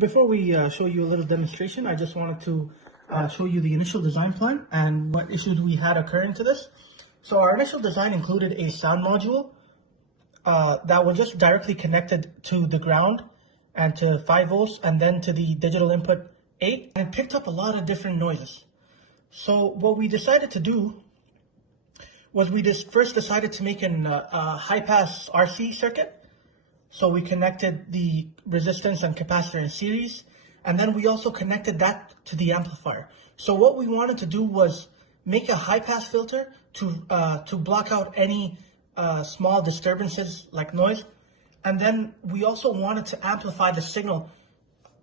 Before we show you a little demonstration, I just wanted to show you the initial design plan and what issues we had occurring to this. So our initial design included a sound module that was just directly connected to the ground and to 5 volts and then to the digital input 8, and it picked up a lot of different noises. So what we decided to do was we just first decided to make a high-pass RC circuit. So we connected the resistance and capacitor in series, and then we also connected that to the amplifier. So what we wanted to do was make a high-pass filter to block out any small disturbances like noise, and then we also wanted to amplify the signal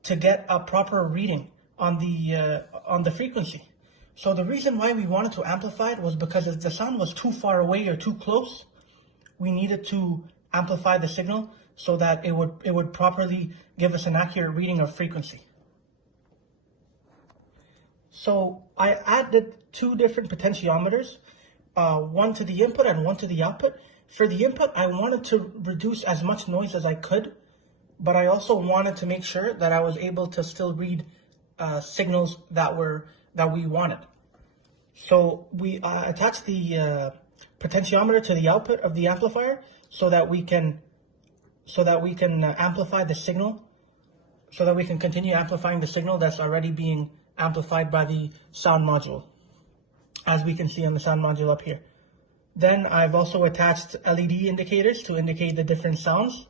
to get a proper reading on the frequency. So the reason why we wanted to amplify it was because if the sound was too far away or too close, we needed to amplify the signal so that it would properly give us an accurate reading of frequency. So I added 2 different potentiometers, one to the input and one to the output. For the input, I wanted to reduce as much noise as I could, but I also wanted to make sure that I was able to still read signals that we wanted. So we attached the potentiometer to the output of the amplifier so that we can amplify the signal, so that we can continue amplifying the signal that's already being amplified by the sound module, as we can see on the sound module up here. Then I've also attached LED indicators to indicate the different sounds.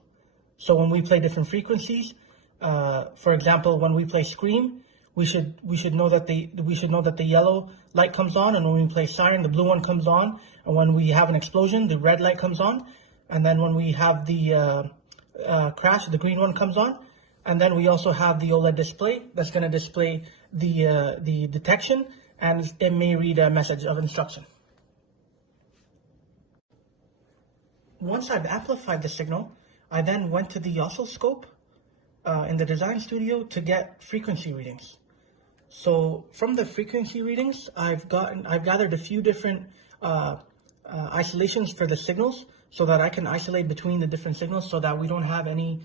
So when we play different frequencies, for example, when we play scream, we should know that the yellow light comes on, and when we play siren, the blue one comes on, and when we have an explosion, the red light comes on, and then when we have the crash, the green one comes on, and then we also have the OLED display that's going to display the detection, and it may read a message of instruction. Once I've amplified the signal, I then went to the oscilloscope in the design studio to get frequency readings. So from the frequency readings, I've gathered a few different isolations for the signals so that I can isolate between the different signals so that we don't have any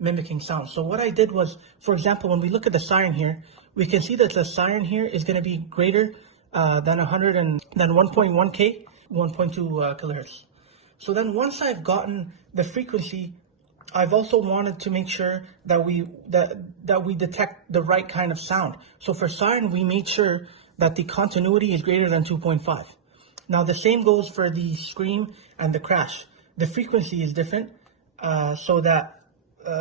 mimicking sounds. So what I did was, for example, when we look at the siren here, we can see that the siren here is going to be greater than 1.1K, 1.2 kilohertz. So then once I've gotten the frequency, I've also wanted to make sure that we detect the right kind of sound. So for siren, we made sure that the continuity is greater than 2.5. Now the same goes for the scream and the crash. The frequency is different, so that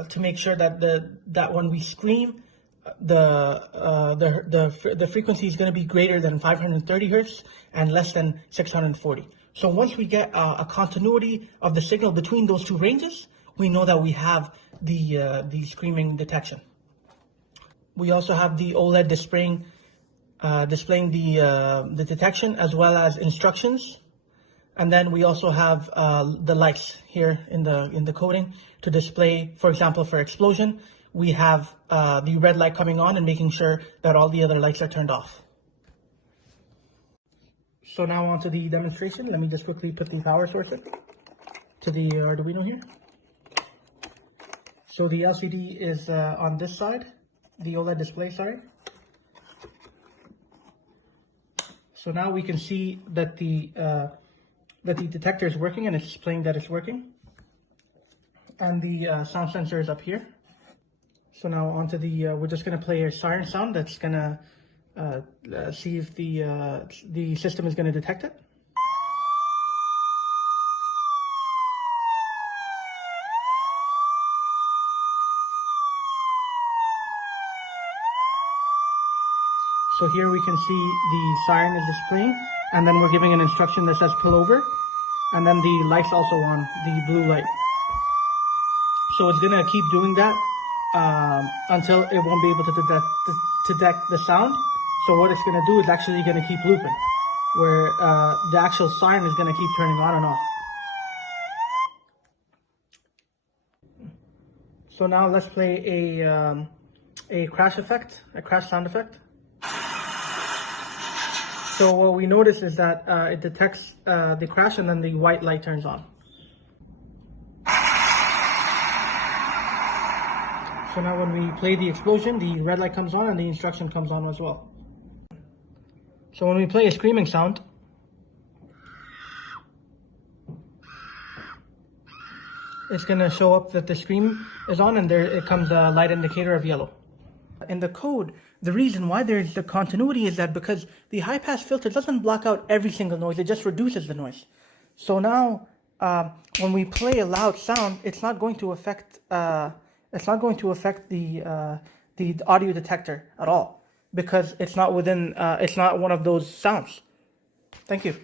to make sure that when we scream, the frequency is going to be greater than 530 hertz and less than 640. So once we get a continuity of the signal between those 2 ranges, we know that we have the screaming detection. We also have the OLED displaying the detection as well as instructions, and then we also have the lights here in the coding to display. For example, for explosion, we have the red light coming on and making sure that all the other lights are turned off. So now on to the demonstration. Let me just quickly put the power source in to the Arduino here. So the LCD is on this side, the OLED display, sorry. So now we can see that the detector is working and it's displaying that it's working. And the sound sensor is up here. So now onto we're just gonna play a siren sound that's gonna see if the system is gonna detect it. So here we can see the siren is displaying, and then we're giving an instruction that says pull over, and then the light's also on, the blue light. So it's gonna keep doing that until it won't be able to detect the sound. So what it's gonna do is actually gonna keep looping, where the actual siren is gonna keep turning on and off. So now let's play a crash effect, a crash sound effect. So what we notice is that it detects the crash and then the white light turns on. So now when we play the explosion, the red light comes on and the instruction comes on as well. So when we play a screaming sound, it's going to show up that the scream is on, and there it comes a light indicator of yellow. In the code, the reason why there's the continuity is that because the high pass filter doesn't block out every single noise, it just reduces the noise. So now when we play a loud sound, it's not going to affect the audio detector at all, because it's not one of those sounds. Thank you.